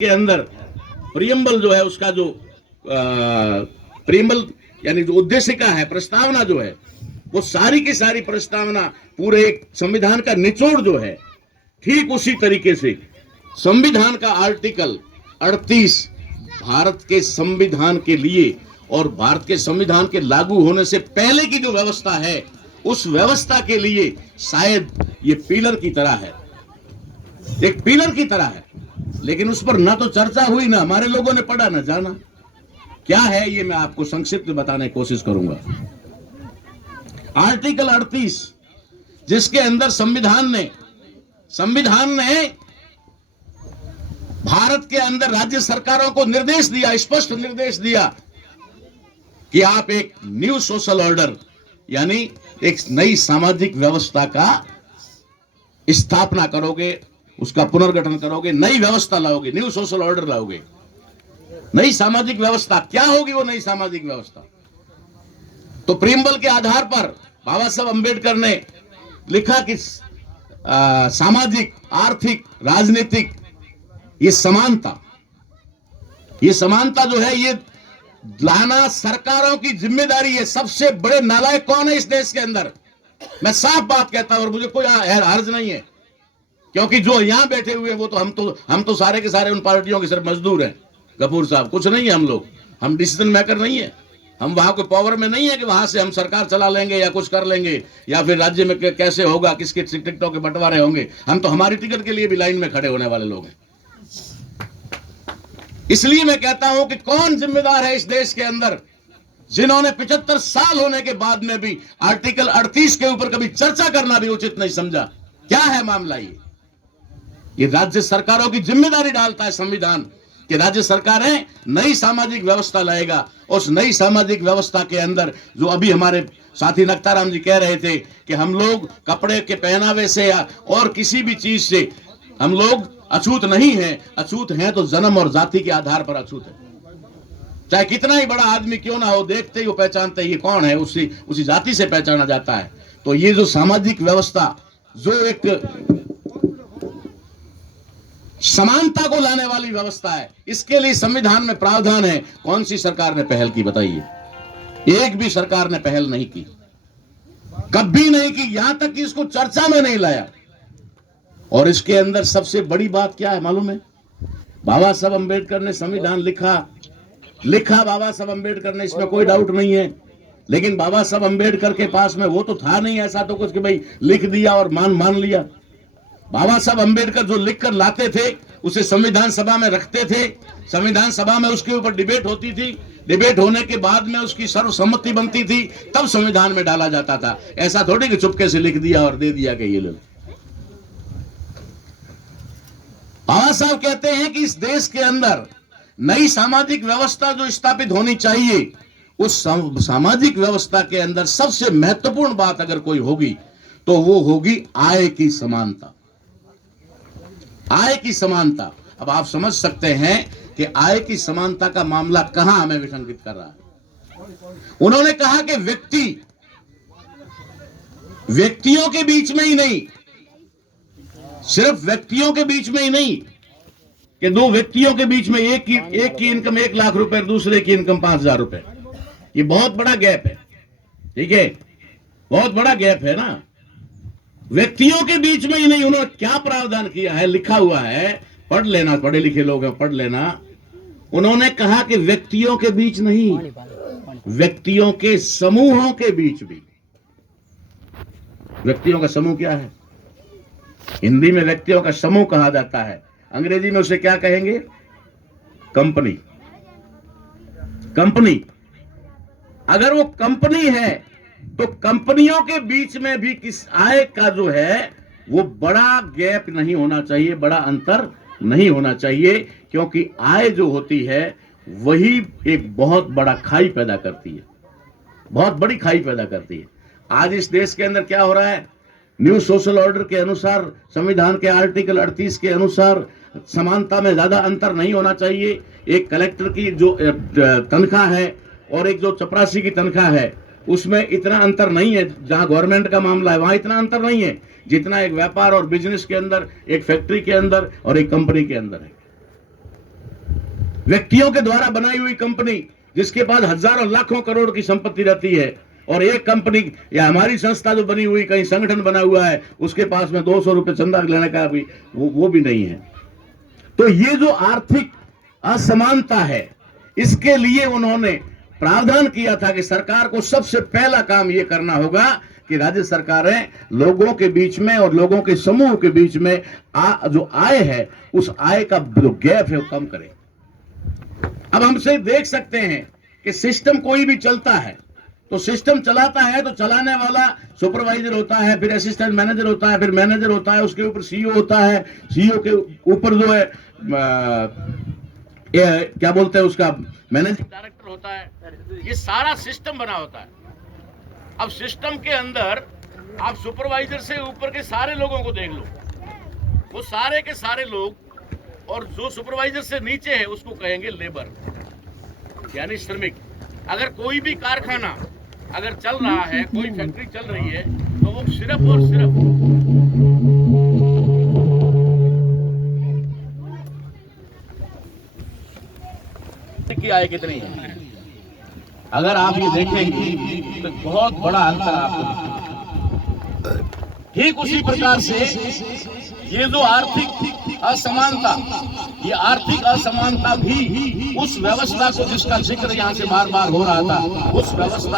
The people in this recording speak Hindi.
के अंदर प्रियम्बल जो है उसका जो प्रियम्बल यानी जो उद्देशिका है, प्रस्तावना जो है, वो सारी की सारी प्रस्तावना पूरे एक संविधान का निचोड़ जो है, ठीक उसी तरीके से संविधान का आर्टिकल 38 भारत के संविधान के लिए और भारत के संविधान के लागू होने से पहले की जो व्यवस्था है, उस व्यवस्था के लिए शायद ये पिलर की तरह है, एक पिलर की तरह है। लेकिन उस पर ना तो चर्चा हुई, ना हमारे लोगों ने पढ़ा, ना जाना क्या है। ये मैं आपको संक्षिप्त में बताने की कोशिश करूंगा। आर्टिकल 38 जिसके अंदर संविधान ने भारत के अंदर राज्य सरकारों को निर्देश दिया, स्पष्ट निर्देश दिया कि आप एक न्यू सोशल ऑर्डर यानी एक नई सामाजिक व्यवस्था का स्थापना करोगे, उसका पुनर्गठन करोगे, नई व्यवस्था लाओगे, न्यू सोशल ऑर्डर लाओगे, नई सामाजिक व्यवस्था। क्या होगी वो नई सामाजिक व्यवस्था? तो प्रियम्बल के आधार पर बाबा साहब अंबेडकर ने लिखा कि सामाजिक, आर्थिक, राजनीतिक ये समानता जो है, ये लाना सरकारों की जिम्मेदारी है। सबसे बड़े नालायक कौन है इस देश के अंदर? मैं साफ बात कहता हूं और मुझे कोई हर्ज नहीं है, क्योंकि जो यहां बैठे हुए हैं वो तो हम तो सारे के सारे उन पार्टियों के सिर्फ मजदूर हैं। गफूर साहब, कुछ नहीं है हम डिसीजन मेकर नहीं है। हम वहां कोई पावर में नहीं है कि वहां से हम सरकार चला लेंगे या कुछ कर लेंगे, या फिर राज्य में कैसे होगा, किसके टिकटों के बंटवारे होंगे। हम तो हमारी टिकट के लिए भी लाइन में खड़े होने वाले लोग हैं। इसलिए मैं कहता हूं कि कौन जिम्मेदार है इस देश के अंदर, जिन्होंने 75 साल होने के बाद में भी आर्टिकल 38 के ऊपर कभी चर्चा करना भी उचित नहीं समझा। क्या है मामला? ये राज्य सरकारों की जिम्मेदारी डालता है संविधान कि राज्य सरकारें नई सामाजिक व्यवस्था लाएगा। उस नई सामाजिक व्यवस्था के अंदर जो अभी हमारे साथी नक्ताराम जी कह रहे थे कि हम लोग कपड़े के पहनावे से या और किसी भी चीज से हम लोग अछूत नहीं हैं। अछूत हैं तो जन्म और जाति के आधार पर अछूत है। चाहे कितना ही बड़ा आदमी क्यों ना हो, देखते ही वो पहचानते ही कौन है, उसी जाति से पहचाना जाता है। तो ये जो सामाजिक व्यवस्था जो एक समानता को लाने वाली व्यवस्था है, इसके लिए संविधान में प्रावधान है। कौन सी सरकार ने पहल की बताइए? एक भी सरकार ने पहल नहीं की, कभी नहीं की, यहां तक कि इसको चर्चा में नहीं लाया। और इसके अंदर सबसे बड़ी बात क्या है मालूम है? बाबा साहब अंबेडकर ने संविधान लिखा बाबा साहब अंबेडकर ने, इसमें कोई डाउट नहीं है। लेकिन बाबा साहब अंबेडकर के पास में वो तो था नहीं ऐसा तो कुछ कि भाई लिख दिया और मान लिया। बाबा साहब अंबेडकर जो लिखकर लाते थे उसे संविधान सभा में रखते थे। संविधान सभा में उसके ऊपर डिबेट होती थी। डिबेट होने के बाद में उसकी सर्वसम्मति बनती थी, तब संविधान में डाला जाता था। ऐसा थोड़ी कि चुपके से लिख दिया और दे दिया कि ये लो। बाबा साहब कहते हैं कि इस देश के अंदर नई सामाजिक व्यवस्था जो स्थापित होनी चाहिए, उस सामाजिक व्यवस्था के अंदर सबसे महत्वपूर्ण बात अगर कोई होगी तो वो होगी आय की समानता। आय की समानता। अब आप समझ सकते हैं कि आय की समानता का मामला कहां हमें विसंगित कर रहा है। उन्होंने कहा कि व्यक्तियों के बीच में ही नहीं, सिर्फ व्यक्तियों के बीच में ही नहीं कि दो व्यक्तियों के बीच में एक की इनकम 1 लाख रुपए, दूसरे की इनकम 5,000 रुपए। ये बहुत बड़ा गैप है, ठीक है, बहुत बड़ा गैप है ना। व्यक्तियों के बीच में ही नहीं, उन्होंने क्या प्रावधान किया है, लिखा हुआ है, पढ़ लेना, पढ़े लिखे लोग हैं, पढ़ लेना। उन्होंने कहा कि व्यक्तियों के बीच नहीं, व्यक्तियों के समूहों के बीच भी। व्यक्तियों का समूह क्या है? हिंदी में व्यक्तियों का समूह कहा जाता है, अंग्रेजी में उसे क्या कहेंगे? कंपनी। अगर वो कंपनी है तो कंपनियों के बीच में भी किस आय का जो है वो बड़ा गैप नहीं होना चाहिए, बड़ा अंतर नहीं होना चाहिए, क्योंकि आय जो होती है वही एक बहुत बड़ा खाई पैदा करती है, बहुत बड़ी खाई पैदा करती है। आज इस देश के अंदर क्या हो रहा है? न्यू सोशल ऑर्डर के अनुसार, संविधान के आर्टिकल 38 के अनुसार समानता में ज्यादा अंतर नहीं होना चाहिए। एक कलेक्टर की जो तनख्वाह है और एक जो चपरासी की तनख्वाह है, उसमें इतना अंतर नहीं है। जहां गवर्नमेंट का मामला है वहां इतना अंतर नहीं है जितना एक व्यापार और बिजनेस के अंदर, एक फैक्ट्री के अंदर और एक कंपनी के अंदर है। व्यक्तियों के द्वारा बनाई हुई कंपनी जिसके पास हजारों लाखों करोड़ की संपत्ति रहती है, और एक कंपनी या हमारी संस्था जो बनी हुई, कहीं संगठन बना हुआ है, उसके पास में 200 रुपए चंदा लेने का भी वो भी नहीं है। तो ये जो आर्थिक असमानता है, इसके लिए उन्होंने प्रावधान किया था कि सरकार को सबसे पहला काम यह करना होगा कि राज्य सरकारें लोगों के बीच में और लोगों के समूह के बीच में जो आय है, उस आय का जो गैप है वो कम करें। अब हमसे देख सकते हैं कि सिस्टम कोई भी चलता है तो सिस्टम चलाता है तो चलाने वाला सुपरवाइजर होता है, फिर असिस्टेंट मैनेजर होता है, फिर मैनेजर होता है, उसके ऊपर सीईओ होता है, सीईओ के ऊपर जो है क्या बोलते हैं उसका मैनेजिंग डायरेक्टर होता है। ये सारा सिस्टम बना होता है। अब सिस्टम के अंदर आप सुपरवाइजर से ऊपर के सारे लोगों को देख लो, वो सारे के सारे लोग, और जो सुपरवाइजर से नीचे है उसको कहेंगे लेबर, यानी श्रमिक। अगर कोई भी कारखाना अगर चल रहा है, कोई फैक्ट्री चल रही है, तो वो सिर्फ और सिर्फ की आय कितनी है, अगर आप ये देखेंगे तो बहुत बड़ा अंतर आपको दिखेगा। ठीक उसी प्रकार से ये जो आर्थिक असमानता, ये आर्थिक असमानता भी उस व्यवस्था को, जिसका जिक्र यहाँ से बार बार हो रहा था, उस व्यवस्था